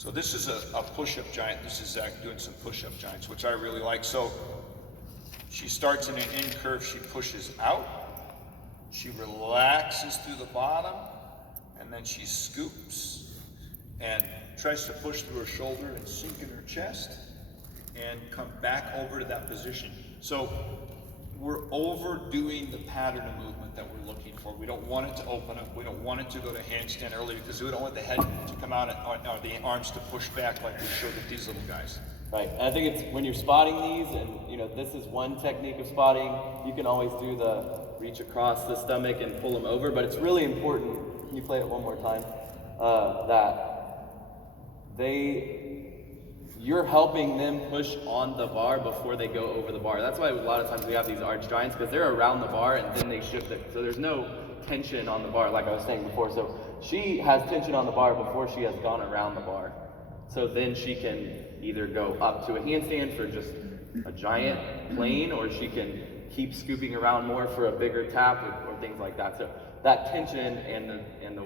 So this is a push-up giant. This is Zach doing some push-up giants, which I really like. So she starts in an in curve, she pushes out, she relaxes through the bottom, and then she scoops and tries to push through her shoulder and sink in her chest and come back over to that position. So we're overdoing the pattern of movement that we're looking for. We don't want it to open up. We don't want it to go to handstand early because we don't want the head to come out or the arms to push back like we showed with these little guys. Right, and I think it's when you're spotting these, and this is one technique of spotting. You can always do the reach across the stomach and pull them over, but it's really important, can you play it one more time, that you're helping them push on the bar before they go over the bar. That's why a lot of times we have these arch giants, because they're around the bar and then they shift it. So there's no tension on the bar, like I was saying before. So she has tension on the bar before she has gone around the bar. So then she can either go up to a handstand for just a giant plane, or she can keep scooping around more for a bigger tap or things like that. So that tension and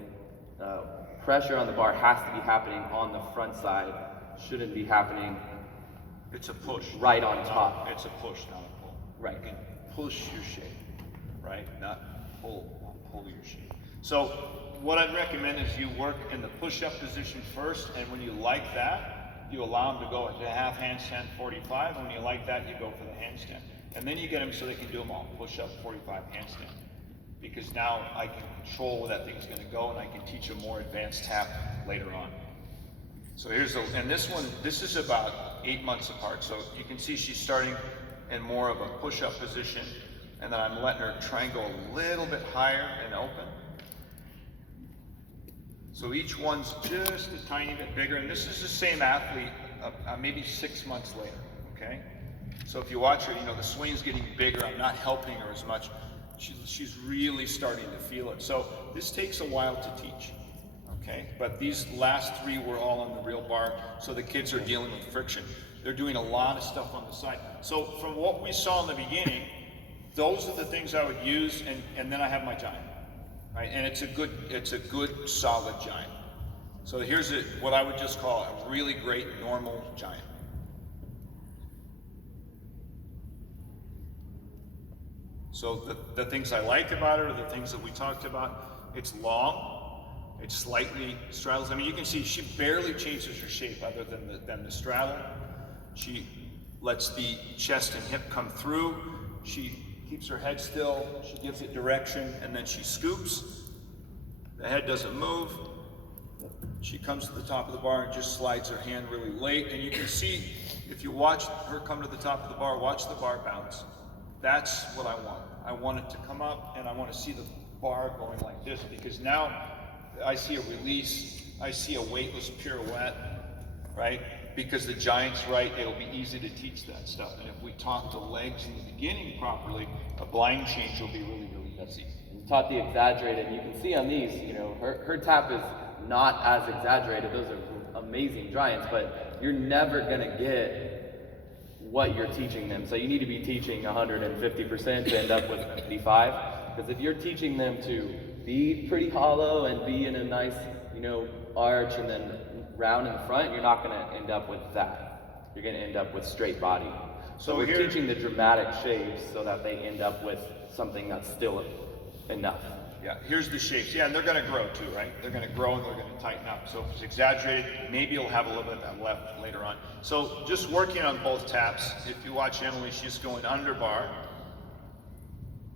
the pressure on the bar has to be happening on the front side. Shouldn't be happening. It's a push. Right on top. It's a push, not a pull. Right. You can push your shape, right? Not pull your shape. So what I'd recommend is you work in the push-up position first, and when you like that, you allow them to go into half handstand 45. When you like that, you go for the handstand. And then you get them so they can do them all. Push-up, 45, handstand. Because now I can control where that thing's gonna go, and I can teach a more advanced tap later on. So and this is about 8 months apart. So you can see she's starting in more of a push-up position, and then I'm letting her try and go a little bit higher and open. So each one's just a tiny bit bigger, and this is the same athlete maybe 6 months later, okay? So if you watch her, the swing's getting bigger. I'm not helping her as much. She's really starting to feel it. So this takes a while to teach. Okay, but these last 3 were all on the real bar, so the kids are dealing with friction. They're doing a lot of stuff on the side. So from what we saw in the beginning, those are the things I would use, and then I have my giant, right? And it's a good solid giant. So here's what I would just call a really great normal giant. So the things I like about it are the things that we talked about. It's long. It slightly straddles. I mean, you can see she barely changes her shape other than the straddle. She lets the chest and hip come through. She keeps her head still. She gives it direction, and then she scoops. The head doesn't move. She comes to the top of the bar and just slides her hand really late. And you can see, if you watch her come to the top of the bar, watch the bar bounce. That's what I want. I want it to come up, and I want to see the bar going like this, because now I see a release, I see a weightless pirouette, right? Because the giant's right, it'll be easy to teach that stuff. And if we taught the legs in the beginning properly, a blind change will be really, really easy. You taught the exaggerated. You can see on these, her tap is not as exaggerated. Those are amazing giants, but you're never gonna get what you're teaching them. So you need to be teaching 150% to end up with 55. Because if you're teaching them to be pretty hollow and be in a nice, arch and then round in the front, you're not going to end up with that. You're going to end up with straight body. So we're teaching the dramatic shapes so that they end up with something that's still enough. Yeah, here's the shapes. Yeah, and they're going to grow too, right? They're going to grow and they're going to tighten up. So if it's exaggerated, maybe you'll have a little bit of that left later on. So just working on both taps. If you watch Emily, she's going under bar.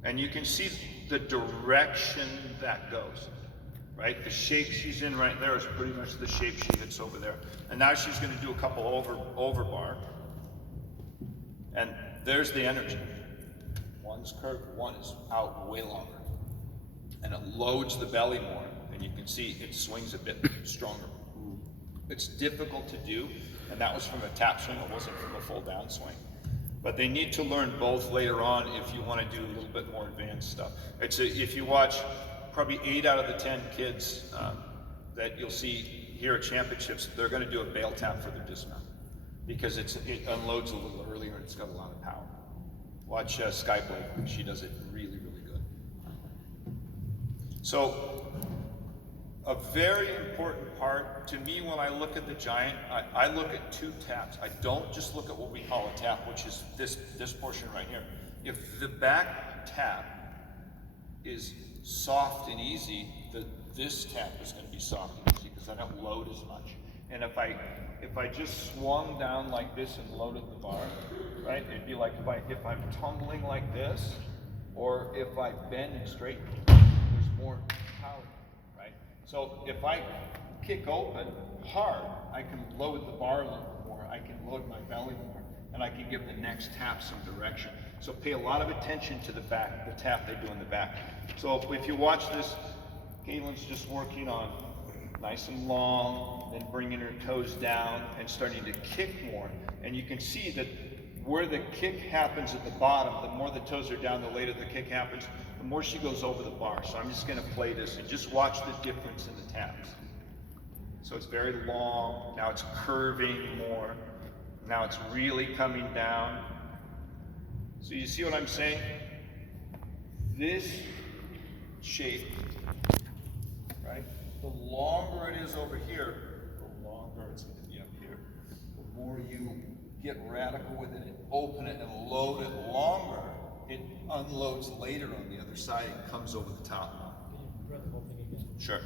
And you can see the direction that goes, right? The shape she's in right there is pretty much the shape she hits over there. And now she's going to do a couple over bar. And there's the energy. One's curved, one is out way longer. And it loads the belly more, and you can see it swings a bit stronger. It's difficult to do, and that was from a tap swing, it wasn't from a full down swing. But they need to learn both later on if you want to do a little bit more advanced stuff. If you watch probably 8 out of the 10 kids that you'll see here at championships, they're going to do a bail tap for their dismount because it unloads a little earlier and it's got a lot of power. Watch Skyblade, she does it really, really good. So A very important part to me when I look at the Giant, I look at 2 taps. I don't just look at what we call a tap, which is this portion right here. If the back tap is soft and easy, this tap is going to be soft and easy because I don't load as much. And if I just swung down like this and loaded the bar, right? It'd be like if I'm tumbling like this, or if I bend and straighten, there's more power. So if I kick open hard, I can load the bar a little more, I can load my belly more, and I can give the next tap some direction. So pay a lot of attention to the back, the tap they do in the back. So if you watch this, Caitlin's just working on nice and long, then bringing her toes down and starting to kick more. And you can see that where the kick happens at the bottom, the more the toes are down, the later the kick happens, the more she goes over the bar. So I'm just going to play this and just watch the difference in the taps. So it's very long, now it's curving more, now it's really coming down. So you see what I'm saying? This shape, right, the longer it is over here, the longer it's going to be up here. The more you get radical with it and open it and load it longer, it unloads later on the other side and comes over the top. Can you run the whole thing again? Sure.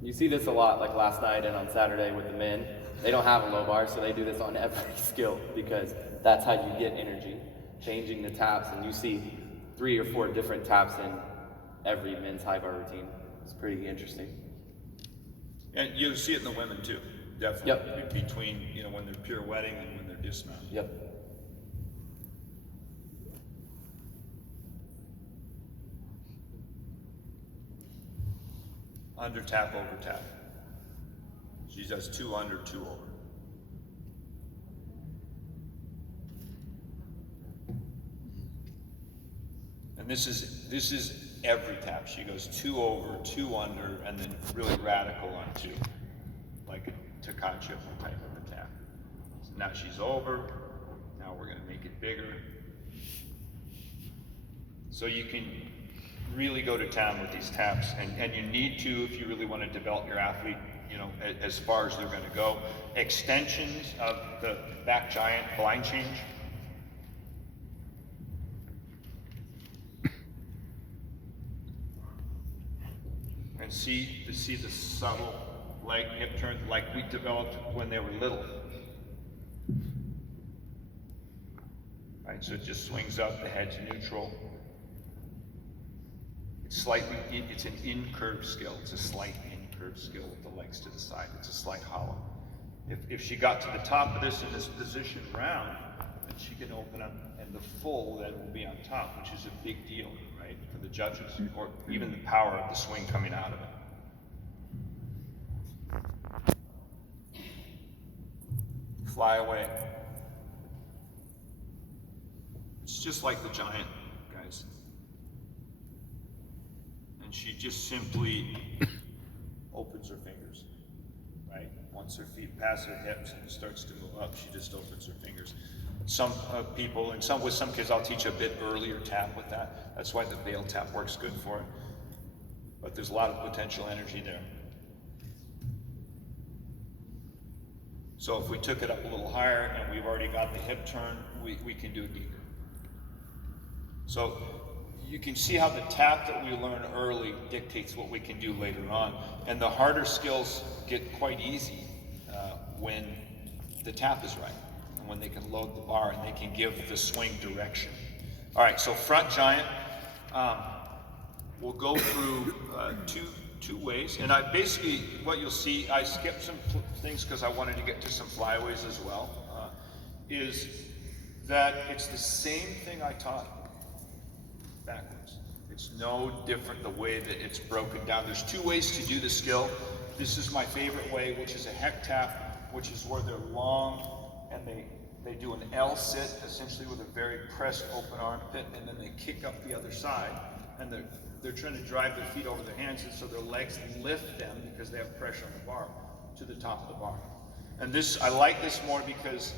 You see this a lot, like last night and on Saturday with the men. They don't have a low bar, so they do this on every skill because that's how you get energy, changing the taps. And you see 3 or 4 different taps in every men's high bar routine. It's pretty interesting. And you'll see it in the women too, definitely. Yep. Between, when they're pirouetting and when they're dismounting. Yep. Under tap, over tap. She does 2 under, 2 over. And this is every tap. She goes 2 over, 2 under, and then really radical on 2, like a Takachip type of a tap. So now she's over. Now we're going to make it bigger. So you can really go to town with these taps, and you need to if you really want to develop your athlete, as far as they're going to go. Extensions of the back Giant blind change. And see the subtle leg hip turn like we developed when they were little. Right, so it just swings up, the head's neutral. It's an in-curve skill. It's a slight in-curve skill with the legs to the side. It's a slight hollow. If she got to the top of this in this position round, then she can open up, and the full then will be on top, which is a big deal, right, for the judges, or even the power of the swing coming out of it. Flyaway. It's just like the Giant, guys. And she just simply opens her fingers, right? Once her feet pass her hips and it starts to move up, she just opens her fingers. Some people, and with some kids, I'll teach a bit earlier tap with that. That's why the veil tap works good for it. But there's a lot of potential energy there. So if we took it up a little higher and we've already got the hip turn, we can do it deeper. So you can see how the tap that we learn early dictates what we can do later on. And the harder skills get quite easy when the tap is right, and when they can load the bar and they can give the swing direction. All right, so front Giant, we'll go through two ways. And I basically, what you'll see, I skipped some things because I wanted to get to some flyaways as well, is that it's the same thing I taught backwards. It's no different the way that it's broken down. There's 2 ways to do the skill. This is my favorite way, which is a heck tap, which is where they're long and they do an L sit, essentially with a very pressed open armpit, and then they kick up the other side, and they're trying to drive their feet over their hands, and so their legs lift them because they have pressure on the bar to the top of the bar. And this, I like this more because,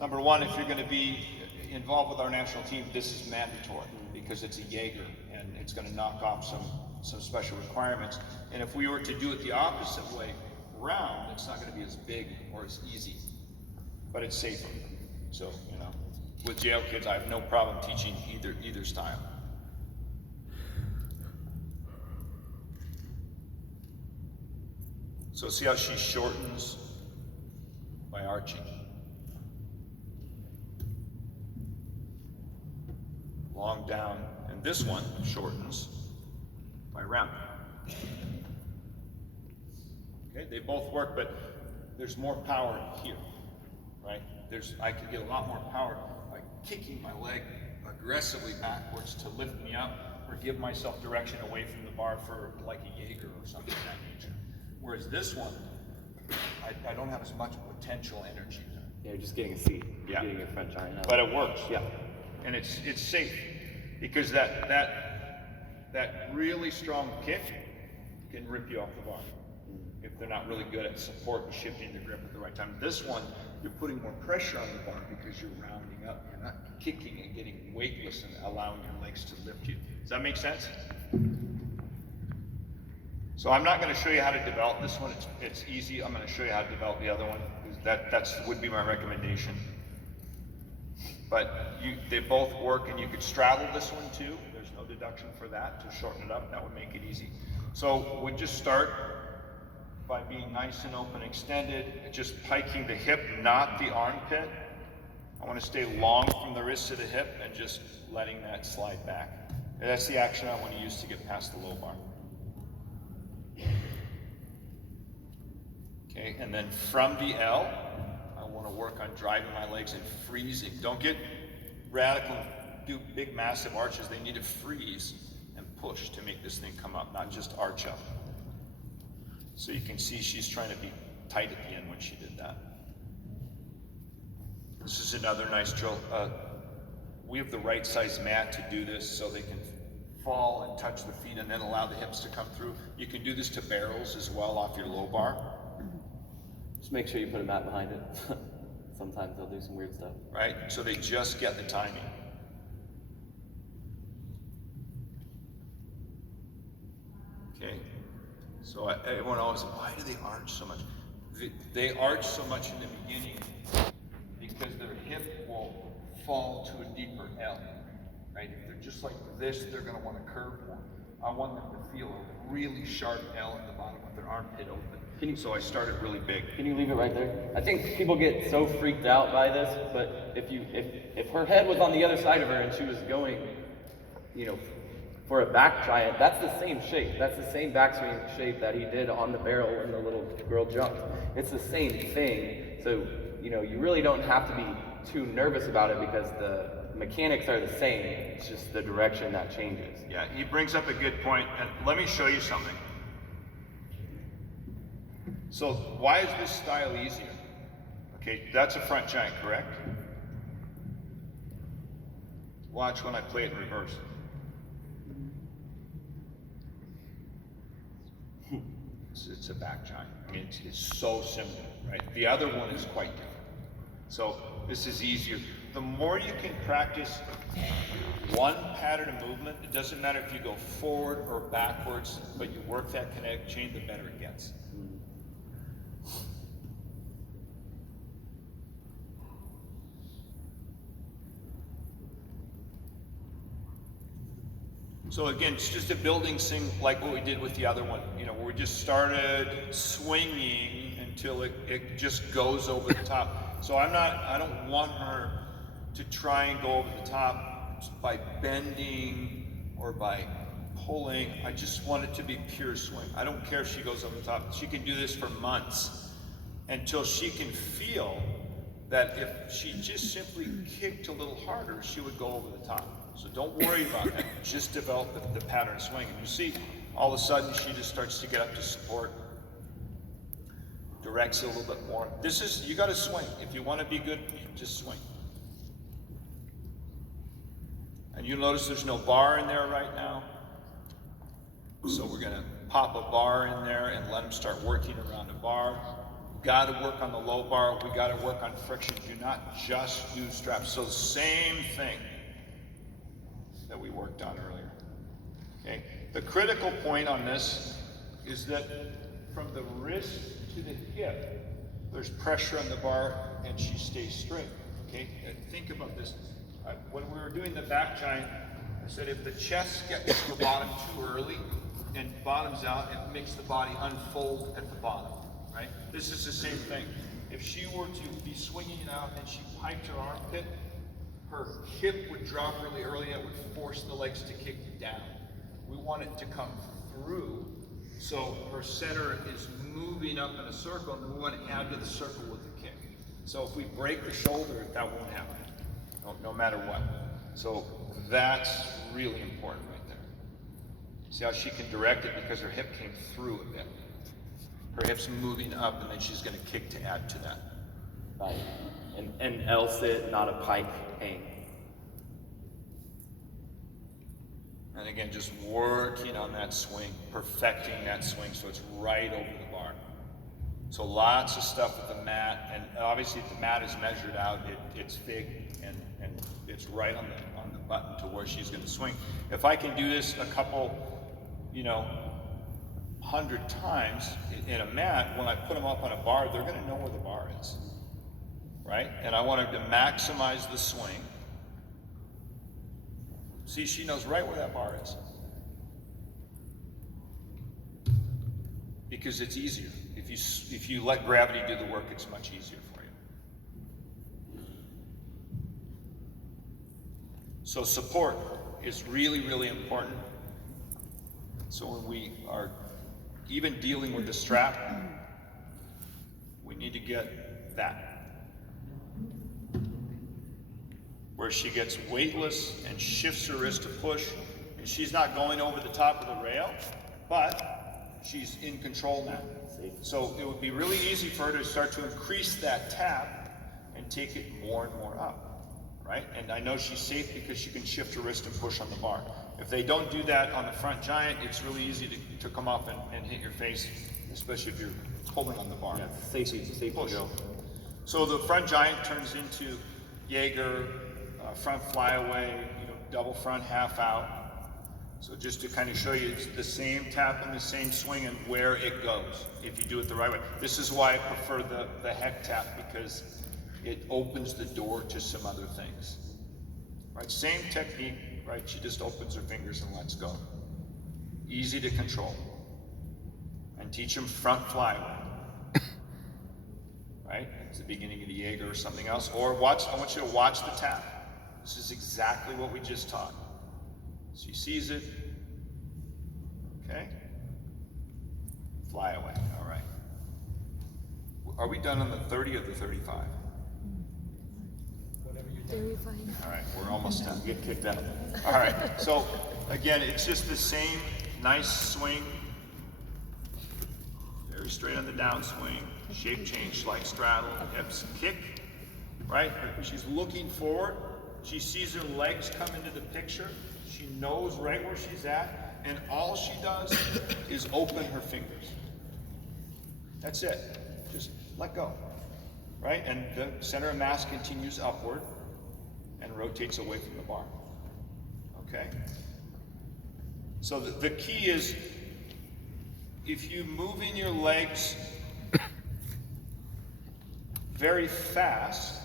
number one, if you're going to be involved with our national team, this is mandatory because it's a Jaeger and it's going to knock off some special requirements. And if we were to do it the opposite way, round, it's not gonna be as big or as easy, but it's safer. So, you know, with jail kids, I have no problem teaching either style. So see how she shortens by arching. Long down, and this one shortens by rounding. Okay, they both work, but there's more power here, right? I could get a lot more power by kicking my leg aggressively backwards to lift me up or give myself direction away from the bar for like a Jaeger or something of that nature. Whereas this one, I don't have as much potential energy there. Yeah, you're just getting a seat. Yeah. Getting your front giant out. But it works. Yeah. And it's safe because that really strong kick can rip you off the bar if they're not really good at support and shifting the grip at the right time. This one, you're putting more pressure on the bar because you're rounding up. You're not kicking and getting weightless and allowing your legs to lift you. Does that make sense? So I'm not going to show you how to develop this one. It's easy. I'm going to show you how to develop the other one. That would be my recommendation. But they both work, and you could straddle this one too. There's no deduction for that to shorten it up. That would make it easy. So we just start by being nice and open, extended, just piking the hip, not the armpit. I want to stay long from the wrist to the hip and just letting that slide back. And that's the action I want to use to get past the low bar. Okay, and then from the L, I want to work on driving my legs and freezing. Don't get radical, do big massive arches. They need to freeze and push to make this thing come up, not just arch up. So you can see she's trying to be tight at the end when she did that. This is another nice drill. We have the right size mat to do this so they can fall and touch the feet and then allow the hips to come through. You can do this to barrels as well off your low bar. Just make sure you put a mat behind it. Sometimes they'll do some weird stuff. Right? So they just get the timing. Okay. So everyone always, why do they arch so much? They arch so much in the beginning because their hip will fall to a deeper L. Right? If they're just like this, they're going to want to curve more. I want them to feel a really sharp L at the bottom with their armpit open. So I started really big. Can you leave it right there? I think people get so freaked out by this, but if her head was on the other side of her and she was going, you know, for a back giant, that's the same shape. That's the same backswing shape that he did on the barrel when the little girl jumped. It's the same thing. So, you know, you really don't have to be too nervous about it because the mechanics are the same. It's just the direction that changes. Yeah, he brings up a good point, and let me show you something. So why is this style easier? Okay, that's a front giant, correct? Watch when I play it in reverse. It's a back giant. I mean, it's so similar, right? The other one is quite different. So this is easier. The more you can practice one pattern of movement, it doesn't matter if you go forward or backwards, but you work that kinetic chain, the better it gets. So again, it's just a building thing like what we did with the other one. You know, we just started swinging until it just goes over the top. So I don't want her to try and go over the top by bending or by pulling. I just want it to be pure swing. I don't care if she goes over the top. She can do this for months until she can feel that if she just simply kicked a little harder, she would go over the top. So don't worry about that. Just develop the pattern swing. And you see, all of a sudden, she just starts to get up to support, directs it a little bit more. You got to swing. If you want to be good, you just swing. And you notice there's no bar in there right now. So we're going to pop a bar in there and let them start working around a bar. Got to work on the low bar. We got to work on friction. Do not just do straps. So same thing that we worked on earlier. Okay. The critical point on this is that from the wrist to the hip, there's pressure on the bar and she stays straight, okay? And think about this. When we were doing the back giant, I said if the chest gets to the bottom too early and bottoms out, it makes the body unfold at the bottom, right? This is the same thing. If she were to be swinging it out and she piped her armpit, her hip would drop really early and it would force the legs to kick down. We want it to come through, so her center is moving up in a circle, and then we want to add to the circle with the kick. So if we break the shoulder, that won't happen, no matter what. So that's really important right there. See how she can direct it because her hip came through a bit. Her hip's moving up, and then she's going to kick to add to that. Right. And L sit, not a pike hang. And again, just working on that swing, perfecting that swing so it's right over the bar. So lots of stuff with the mat, and obviously if the mat is measured out, it's big and it's right on the button to where she's going to swing. If I can do this a couple, 100 times in a mat, when I put them up on a bar, they're going to know where the bar is, right? And I want her to maximize the swing. See, she knows right where that bar is. Because it's easier. If you let gravity do the work, it's much easier for you. So support is really, really important. So when we are even dealing with the strap, we need to get that. Where she gets weightless and shifts her wrist to push, and she's not going over the top of the rail, but she's in control now. So it would be really easy for her to start to increase that tap and take it more and more up, right? And I know she's safe because she can shift her wrist and push on the bar. If they don't do that on the front giant, it's really easy to come up and hit your face, especially if you're pulling on the bar. Yeah, safety push. So the front giant turns into Jaeger, front flyaway, double front, half out. So just to kind of show you, it's the same tap and the same swing and where it goes, if you do it the right way. This is why I prefer the heck tap, because it opens the door to some other things. Right, same technique, right? She just opens her fingers and lets go. Easy to control. And teach them front flyaway. Right? It's the beginning of the Jaeger or something else. Or I want you to watch the tap. This is exactly what we just taught. She sees it. Okay. Fly away. All right. Are we done on the 30 or the 35? 35. All right, we're almost done. Get kicked out. All right, so again, it's just the same nice swing. Very straight on the downswing. Shape change, slight straddle, hips, kick. Right? She's looking forward. She sees her legs come into the picture. She knows right where she's at. And all she does is open her fingers. That's it. Just let go. Right? And the center of mass continues upward and rotates away from the bar. Okay? So the key is, if you move in your legs very fast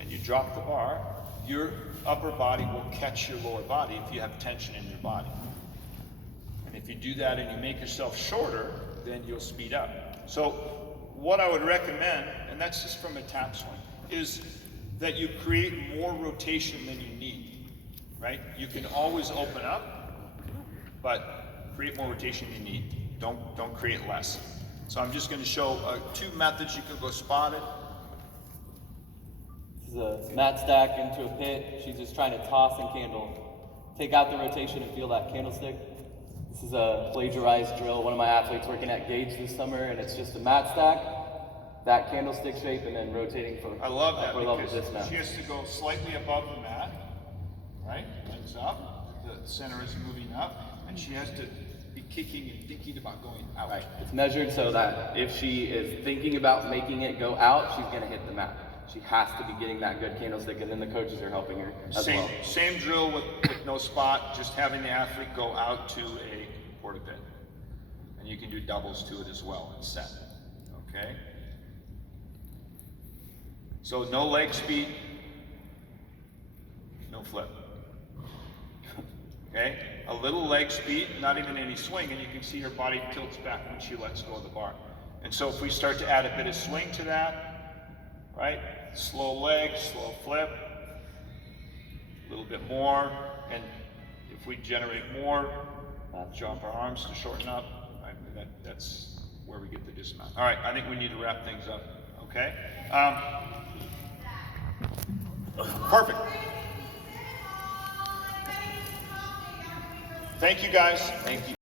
and you drop the bar, your upper body will catch your lower body if you have tension in your body. And if you do that and you make yourself shorter, then you'll speed up. So what I would recommend, and that's just from a tap swing, is that you create more rotation than you need, right? You can always open up, but create more rotation than you need. Don't create less. So I'm just going to show two methods you can go spotted. This is a mat stack into a pit. She's just trying to toss and candle. Take out the rotation and feel that candlestick. This is a plagiarized drill. One of my athletes working at Gage this summer, and it's just a mat stack, that candlestick shape, and then rotating for I love that upper level because dismount. she has to go slightly above the mat, right? Legs up, the center is moving up, and she has to be kicking and thinking about going out. Right. It's measured so that if she is thinking about making it go out, she's going to hit the mat. She has to be getting that good candlestick, and then the coaches are helping her as well. Same drill with no spot, just having the athlete go out to support a bit. And you can do doubles to it as well and set, okay? So no leg speed, no flip. Okay? A little leg speed, not even any swing, and you can see her body tilts back when she lets go of the bar. And so if we start to add a bit of swing to that, right? Slow leg, slow flip, a little bit more, and if we generate more, drop our arms to shorten up, right? That's where we get the dismount. All right, I think we need to wrap things up, okay? Perfect. Thank you guys. Thank you.